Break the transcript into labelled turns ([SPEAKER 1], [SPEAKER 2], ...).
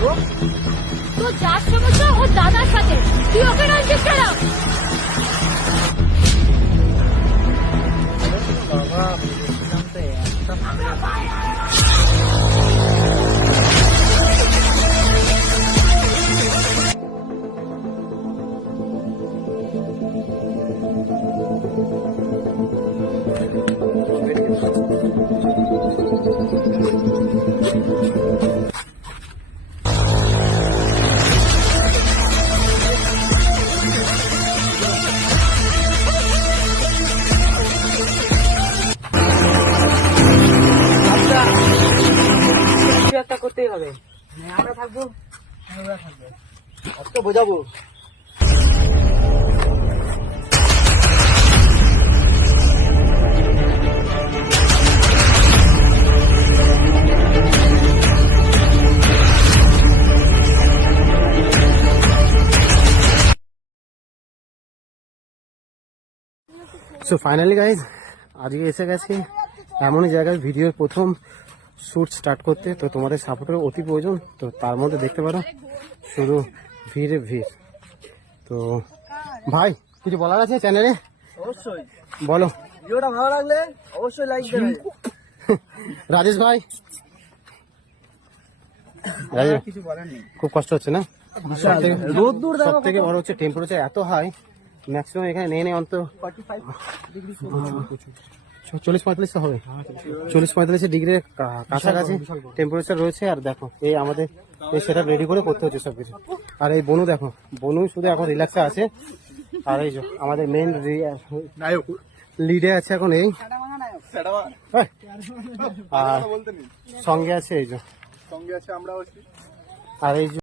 [SPEAKER 1] ও তো যার সমস্যা ও দাদার সাথে। তুই ওকে ডানছিস কেন বাবা Thank you. হবে। আমরা থাকব। হ্যাঁ, থাকবে। অত বোঝাবো।
[SPEAKER 2] সো ফাইনালি গাইজ আজকে এসে গেছি। এমনই জায়গায় ভিডিওর প্রথম শ্যুট স্টার্ট করতে তো তোমাদের সাপোর্টের অতি প্রয়োজন তো তার মধ্যে দেখতে পারো শুধু ভিড়ে ভিড়। তো ভাই কিছু বলার আছে চ্যানেলে
[SPEAKER 1] অবশ্যই।
[SPEAKER 2] বলো।
[SPEAKER 1] ভিডিওটা ভালো লাগলে অবশ্যই লাইক দেবে।
[SPEAKER 2] রাজেশ ভাই। খুব কষ্ট হচ্ছে না? সব থেকে বড় হচ্ছে টেম্পারেচার এত হাই ম্যাক্সিমাম এখানে নেই নেই অন্ত
[SPEAKER 1] ফর্টি ফাইভ ডিগ্রি
[SPEAKER 2] চল্লিশ পঁয়তাল্লিশ তো হবে চল্লিশ পঁয়তাল্লিশ ডিগ্রি কাছাকাছি। টেম্পারেচার রয়েছে আর দেখো এই আমাদের এই সেটা রেডি করে করতে হচ্ছে সব কিছু আর এই বনু দেখো বনু শুধু এখন রিল্যাক্সে আছে। আর এই যে আমাদের মেন লিডে আছে এখন এই। আর সঙ্গে আছে এই যে।
[SPEAKER 3] সঙ্গে আছে আমরা আছি।
[SPEAKER 2] আর এই